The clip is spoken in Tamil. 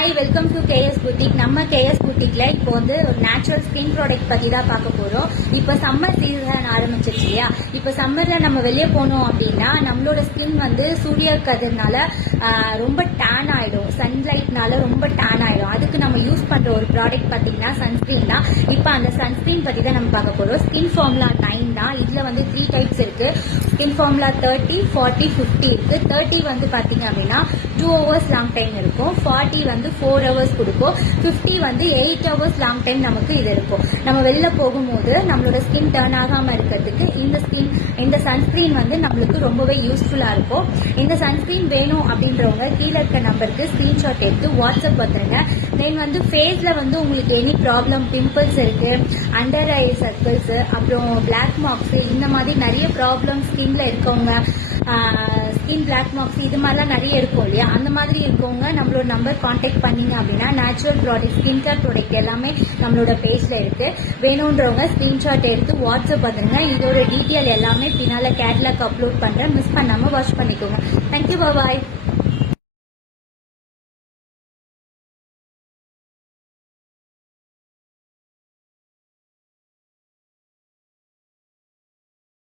Hi, welcome to KS boutique. நம்ம கேஎஸ் பூட்டிக்ல இப்போ வந்து ஒரு நேச்சுரல் ஸ்கின் ப்ராடக்ட் பற்றி தான் பார்க்க போகிறோம். இப்போ சம்மர் சீசன் ஆரம்பிச்சிருச்சு இல்லையா? இப்போ சம்மரில் நம்ம வெளியே போனோம் அப்படின்னா நம்மளோட ஸ்கின் வந்து சூரிய கதிர்னால ரொம்ப டேன் ஆகிடும், சன்லைட்னால ரொம்ப டேன் ஆகிடும். அதுக்கு நம்ம யூஸ் பண்ணுற ஒரு ப்ராடக்ட் பார்த்தீங்கன்னா சன்ஸ்க்ரீன் தான். இப்போ அந்த சன்ஸ்க்ரீன் பற்றி தான் நம்ம பார்க்க போகிறோம். ஸ்கின் ஃபார்முலா 9 தான். இதில் வந்து 3 டைப்ஸ் இருக்குது. ஸ்கின் ஃபார்முலா 30, 40, 50 இருக்குது. 30 வந்து பார்த்தீங்க அப்படின்னா 2 hours லாங் டைம் இருக்கும். 40 வந்து 4 hours கொடுக்கும். 50 வந்து 8 hours லாங் டைம் நமக்கு இது இருக்கும். நம்ம வெளில போகும்போது நம்மளோட ஸ்கின் டர்ன் ஆகாமல் இருக்கிறதுக்கு இந்த சன்ஸ்கிரீன் வந்து நம்மளுக்கு ரொம்பவே யூஸ்ஃபுல்லாக இருக்கும். இந்த சன்ஸ்கிரீன் வேணும் அப்படின்றவங்க கீழே இருக்க நம்பருக்கு ஸ்க்ரீன்ஷாட் எடுத்து வாட்ஸ்அப் வந்துருங்க. தென் வந்து ஃபேஸில் வந்து உங்களுக்கு எனி ப்ராப்ளம், பிம்பிள்ஸ் இருக்குது, அண்டர் ஐ சர்க்கிள்ஸு, அப்புறம் பிளாக் மார்க்ஸு, இந்த மாதிரி நிறைய ப்ராப்ளம் ஸ்கின்ல இருக்கவங்க, ஸ்கின் பிளாக் மார்க்ஸ் இது மாதிரிலாம் நிறைய இருக்கும் இல்லையா? அந்த மாதிரி இருக்கவங்க நம்மளோட நம்பர் காண்டாக்ட் பண்ணிங்க அப்படின்னா natural product, skin care product எல்லாமே நம்மளோட பேஜில் இருக்குது. வேணுன்றவங்க ஸ்க்ரீன்ஷாட் எடுத்து வாட்ஸ்அப் வந்துடுங்க. இதோட டீட்டெயில் எல்லாமே பின்னால் கேட்லாக் அப்லோட் பண்ணுறேன். மிஸ் பண்ணாமல் வாட்ச் பண்ணிக்கோங்க. தேங்க்யூ, பாய்.